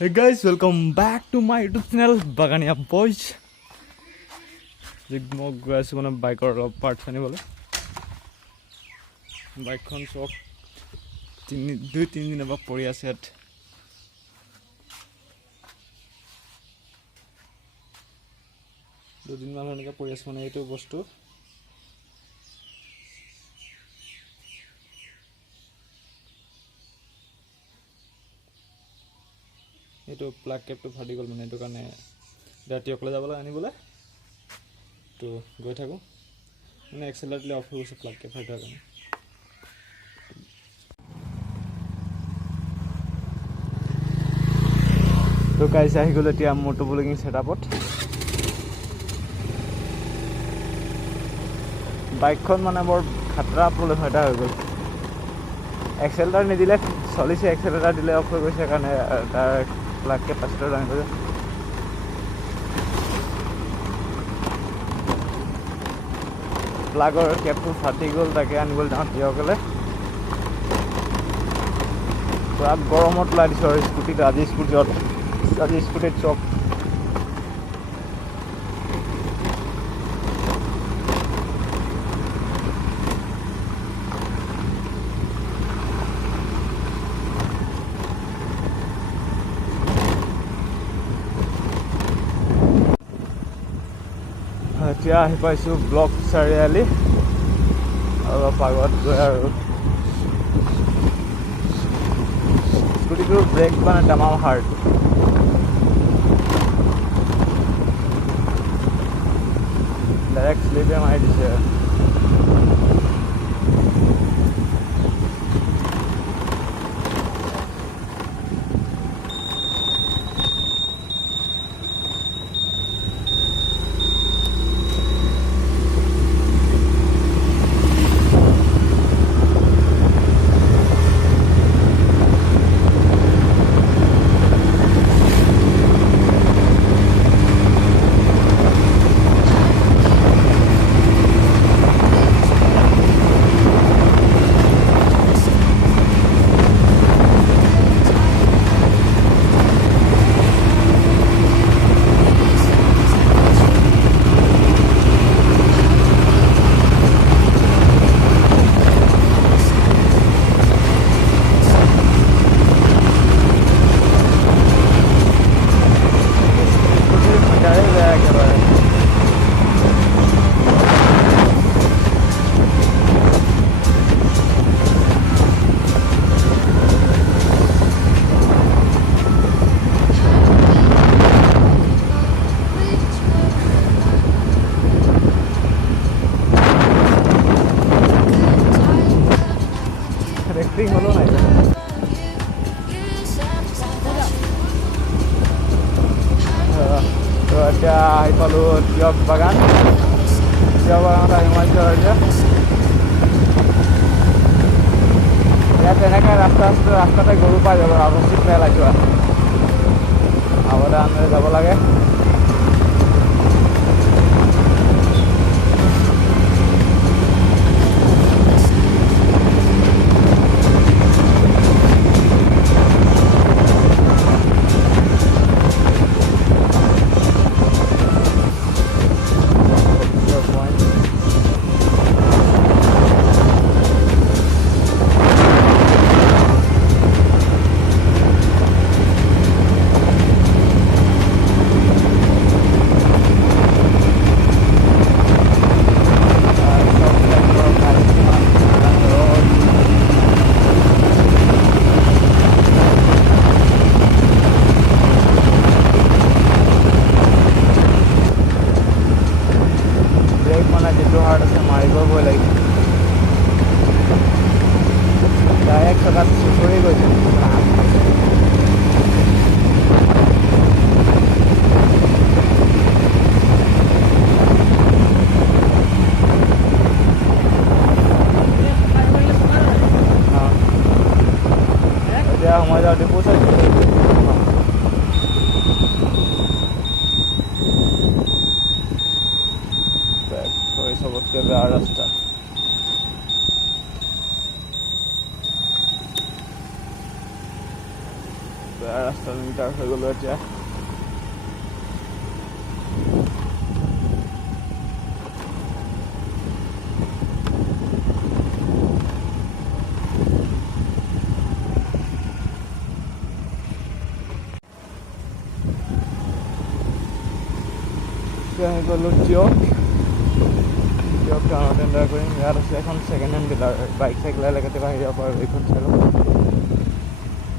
Hey guys, welcome back to my YouTube channel Baganiya boys. Jigmog goi asu kone bike or parts anibole. Bike khon sob 2-3 din aba pori ase at. দুদিন মান এনেকা পৰি আছে মানে এইটো বস্তু এইটো প্লাগ কেপটো ফাটি গল মানে এইটো কাৰণে ৰাতি অকলে যাবলৈ আনিবলৈ তো গৈ থাকো মানে এক্সেলাৰেটলি অফ হৈ গৈছে প্লাগ কেপ ফাটাৰ কাৰণে তো গাইস আহি গ'ল এতিয়া মোটোব্লগিং সেটআপত বাইকখন মানে বৰ খাতৰা প্ৰব্লেম এটা হৈ গ'ল এক্সেলাৰেটৰ নিদিলে চলিছে এক্সেলাৰেটৰ দিলে অফ হৈ গৈছে কাৰণে তাৰ প্লাগ কেপাচিটৰ দাঙি গ'ল প্লাগৰ কেপটো ফাটি গ'ল তাকে আনিবলৈ যাওঁ তিয়কলে পুৰা গৰমত লাই দিছোঁ আৰু স্কুটিত আজি স্কুটিত চক এতিয়া আহি পাইছোঁ ব্লক চাৰিআলি অলপ আগত গৈ আৰু স্কুটিটোৰ ব্ৰেক মানে তামাম হাৰ্ড ডাইৰেক্ট শ্লিপে মাৰি দিছে হলো নাই তো এতিয়া আহি পালোঁ তিয়ক বাগানত আহি মাৰিছোঁ আৰু ইয়াত এনেকৈ ৰাস্তাতে গৰু পাই যাব আৱশ্যক পেলাইছোঁ সাৱধানে যাব লাগে কিলোমিটাৰ হৈ গ'লো এতিয়া। আমি গ'লোঁ টিয়ক টাউনত এণ্টাৰ কৰিম। ইয়াত আছে এখন ছেকেণ্ড হেণ্ড ডিলাৰ, বাইক চাইক লাগিলে কেতিয়াবা আহি যাব পাৰোঁ। এইখন চাই লওঁ,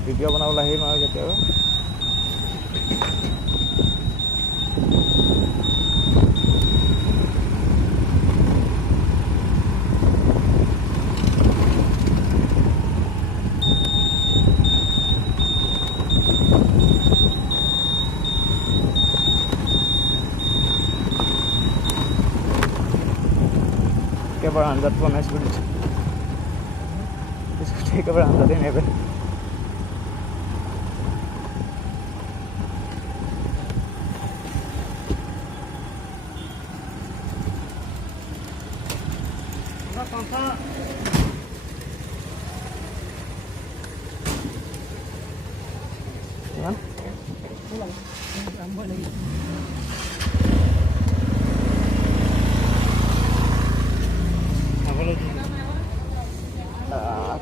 ভিডিঅ' বনাবলৈ আহিম আৰু কেতিয়াবা। একেবাৰে আঞ্জাত পোৱা নাই স্কুটি, একেবাৰে আঞ্জাতেই নেবে।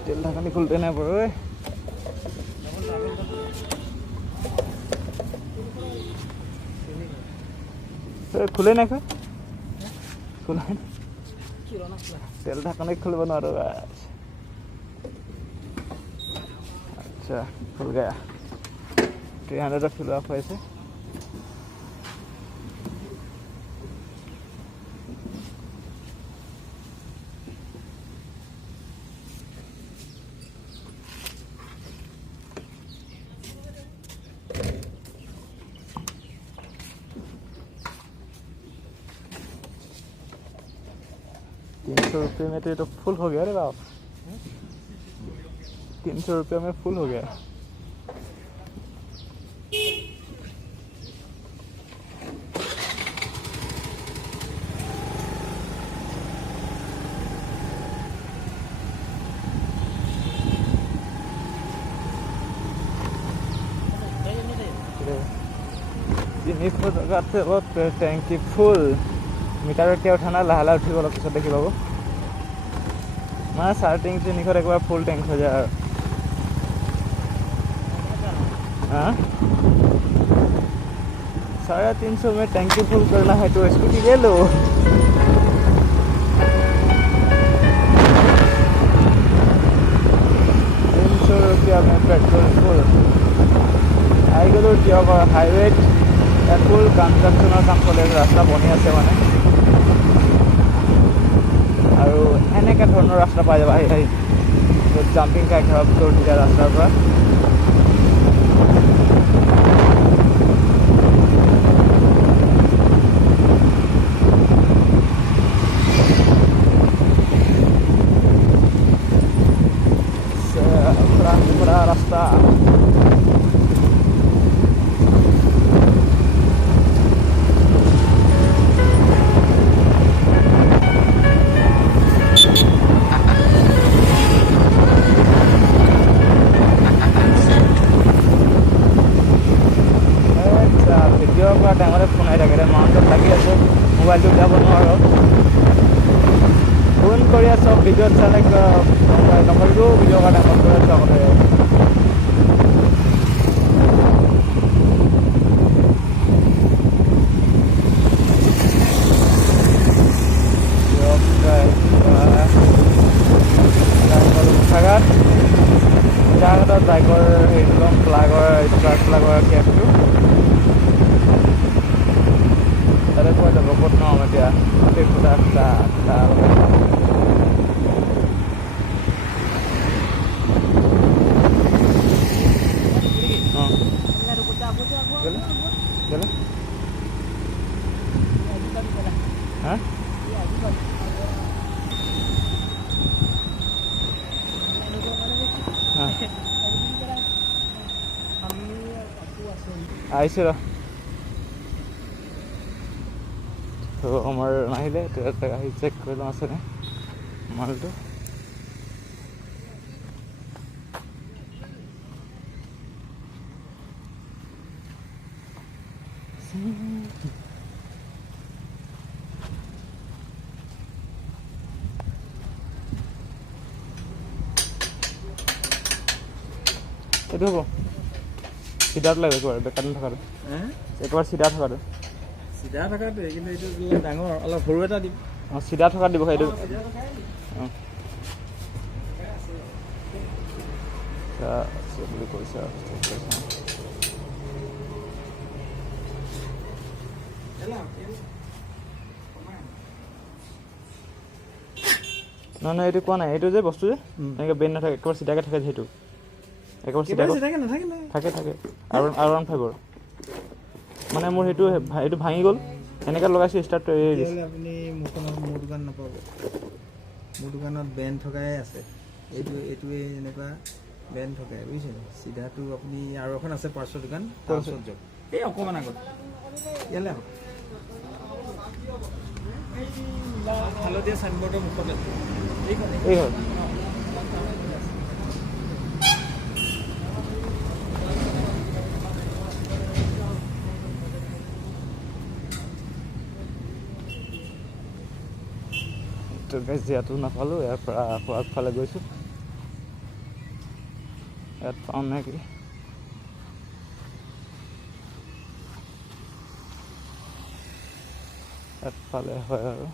তেল ঢাকনি খুলতে নাই বাৰু। খুলে নাই খোলা, তেল ঢাকনি খুলিব নোৱাৰো। আচ্ছা খুল গয়া, 300 ফিল অফ হৈছে। ₹300 में तो ये तो फुल हो गया रे बाप। 300 रुपये में फुल हो गया। टैंकी फुल মিটাৰ এতিয়া উঠা নাই, লাহে লাহে উঠিব, অলপ পিছত দেখি পাব। মানে 350 একবাৰ ফুল টেংক হৈ যায় আৰু। हाँ 350 में टैंकी फुल करना है तो स्कूटी ले लो। 300 रुपया में पेट्रोल फुल। आई गलो टियকৰ हाईवेত ফুল কনষ্ট্ৰাকশ্যনৰ কাম চলি আছে, ৰাস্তা বনি আছে মানে। আৰু এনেকৈ ধৰণৰ ৰাস্তা পাই যাবা আহি জাম্পিং খাই খাব তোৰ তেতিয়া ৰাস্তাৰ পৰা। बड़ा रास्ता ভিডিঅ' কৰা টাইমতে ফোন আহি থাকে, মাউণ্টত লাগি আছোঁ, মোবাইলটো উলিয়াব নোৱাৰোঁ। ফোন কৰি আছোঁ, ভিডিঅ'ত চালে নকৰিব, ভিডিঅ' কৰা টাইমত কৰি আছোঁ আগতে। জাগাটোত বাইকৰ হেৰি ল'ম, প্লাগৰ স্পাৰ্ক প্লাগৰ কেবটো তাতে পোৱা যাব। ক'ত নম এতিয়া আহিছোঁ ৰ তো আমাৰ নাহিলে আহি চেক কৰি লওঁ আছেনে মালটো। এইটো হ'ব চিধাত লাগিব একেবাৰে বেকাত নথকাটো একেবাৰে চিধা থকাটো চিধা থকাটো কিন্তু এইটো ডাঙৰ অলপ সৰু এটা দিম অঁ চিধা থকা দিব সেইটো অঁ আছে বুলি কৈছে আৰু নহয় এইটো কোৱা নাই এইটো যে বস্তু যে এনেকৈ বেণ্ড নাথাকে একেবাৰে চিধাকৈ থাকে সেইটো একেবাৰে চিধাকৈ থাকে R15 মানে মোৰ সেইটো ভাঙি গ'ল এনেকৈ লগাইছোঁ ষ্টাৰ্টটো এৰি দিছোঁ আপুনি মোৰ দোকান নাপাব মোৰ দোকানত বেণ্ড থকাই আছে এইটোৱে এনেকুৱা বেণ্ড থকাই বুজিছে চিধাটো আপুনি আৰু এখন আছে পাৰ্চৰ দোকান তাৰপিছত যাওক এই অকণমান আগত ইয়ালৈ আহক হালধীয়া চাইনবৰ্ডৰ মুখতে এই হয় ইয়াতো নাপালোঁ ইয়াৰ পৰা আকৌ আগফালে গৈছোঁ ইয়াত পাওঁ নেকি ইয়াত পালে হয় আৰু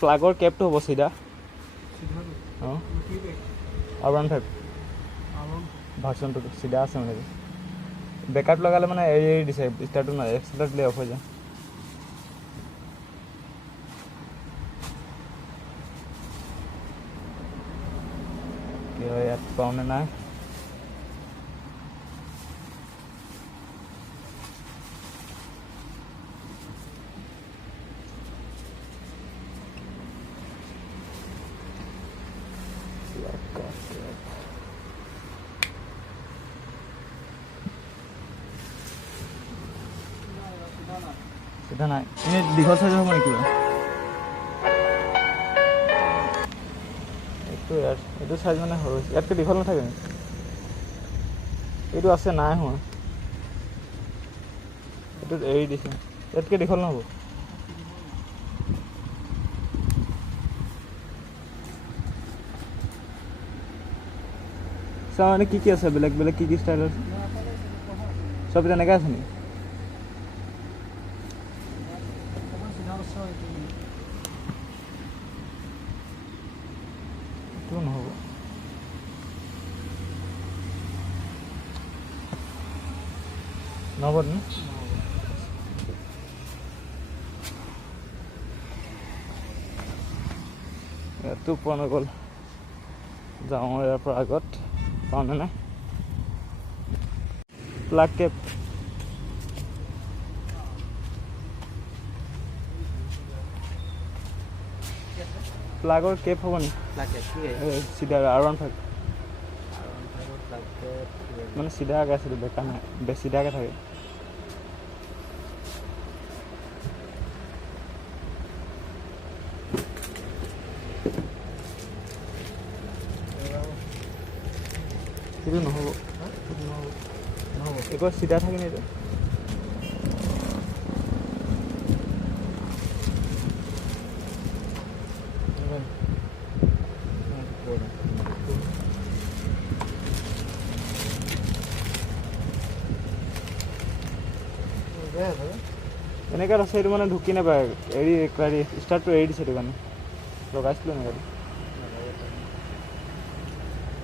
প্লাগৰ কেপটো হ'ব চিধা অঁ R15 ভাৰ্চনটো চিধা আছে মানে বেকআপ লগালে মানে এৰি দিছে ষ্টাৰ্টটো নাই এক্সিলেটাৰ দিলে অফ হৈ যায় কি হয় ইয়াত পাওঁনে নাই চিধা নাই এনেই দীঘল চাইজৰ হ'ব নেকি এইটো চাইজ মানে সৰু ইয়াতকৈ দীঘল নাথাকে এইটো আছে নাই হোৱা এইটোত এৰি দিছে ইয়াতকৈ দীঘল নহ'ব চাওঁ মানে কি আছে বেলেগ বেলেগ কি ষ্টাইলৰ চব তেনেকৈ আছে নেকি এইটো নহ'ব নহ'ব ন ইয়াতো পোৱা নগ'ল যাওঁ ইয়াৰ পৰা আগত পাওঁনে নাই প্লাগ কেপ প্লাগৰ কেপ হ'ব নি চিধা R15 মানে চিধাকৈ আছিলোঁ বেকা নাই বেছি চিধাকৈ থাকে এইটো নহ'ব একো চিধা থাকে নি এইটো এনেকৈ আছে এইটো মানে ঢুকি নাপায় এৰি ষ্টাৰ্টটো এৰি দিছে এইটো কাৰণে লগাইছিলোঁ এনেকৈ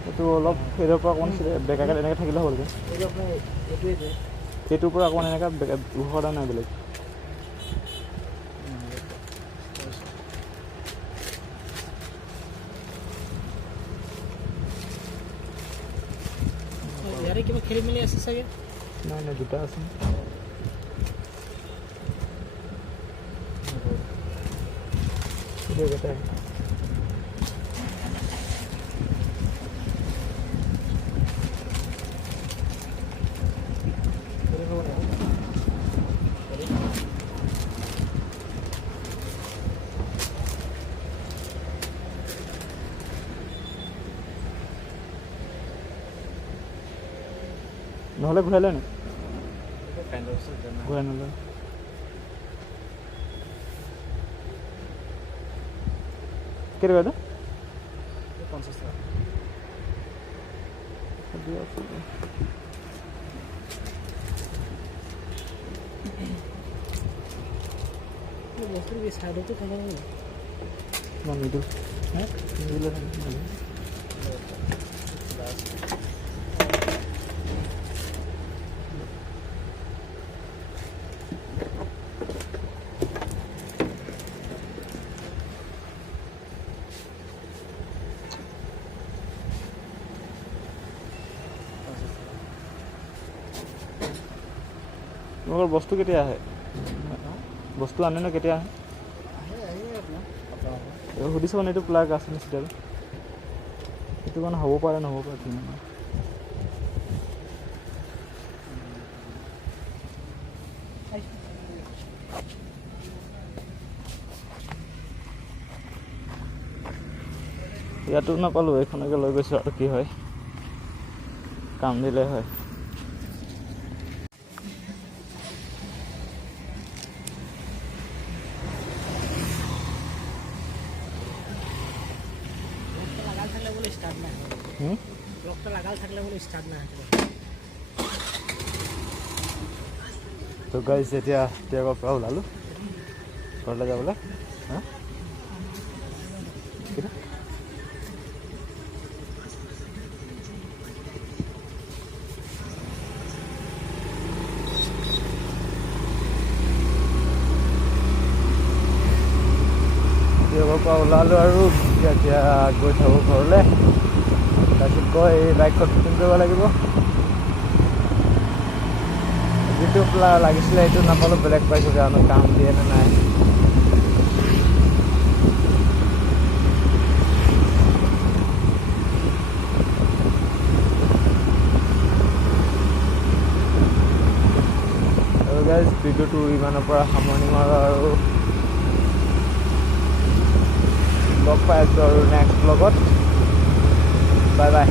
এইটো অলপ সেইটোৰ পৰা অকণমান বেকাকৈ এনেকৈ থাকিলে হ'লগৈ সেইটোৰ পৰা অকণমান এনেকৈ উভতা নাই বেলেগ কিবা খেলি মেলি আছে চাগে নাই নাই দুটা আছে এটাই নহ'লে ঘূৰাই লয় নি ফ্ৰেণ্ডৰ ওচৰত জানা ঘূৰাই নলয় কেইটকা এইটো 50 টকা বস্তু চাইডতো থাকে মই নিদিওঁ হে নিদিলে তোমালোকৰ বস্তু কেতিয়া আহে বস্তু আনে ন কেতিয়া আহে সুধিছোঁ মানে এইটো প্লাগ আছে নিচিনা এইটো মানে হ'ব পাৰে নহ'ব পাৰে ঠিক নহয় ইয়াতো নাপালোঁ এইখনকে লৈ গৈছোঁ আৰু কি হয় কাম দিলে হয় তো গাইজ এতিয়া ত্যাগৰ পৰা ওলালোঁ ঘৰলৈ যাবলৈ হা ত্যাগৰ পৰা ওলালোঁ আৰু এতিয়া গৈ থাকোঁ ঘৰলৈ তাৰপিছত গৈ বাইকখন ফিটিং কৰিব লাগিব যিটো লাগিছিলে এইটো নাপালোঁ বেলেগ পাইছোঁ কাৰণে কাম দিয়ে নে নাই আৰু গাইজ ভিডিঅ'টো ইমানৰ পৰা সামৰণি মাৰোঁ আৰু লগ পাই আছোঁ আৰু নেক্সট ব্লগত বাই বাই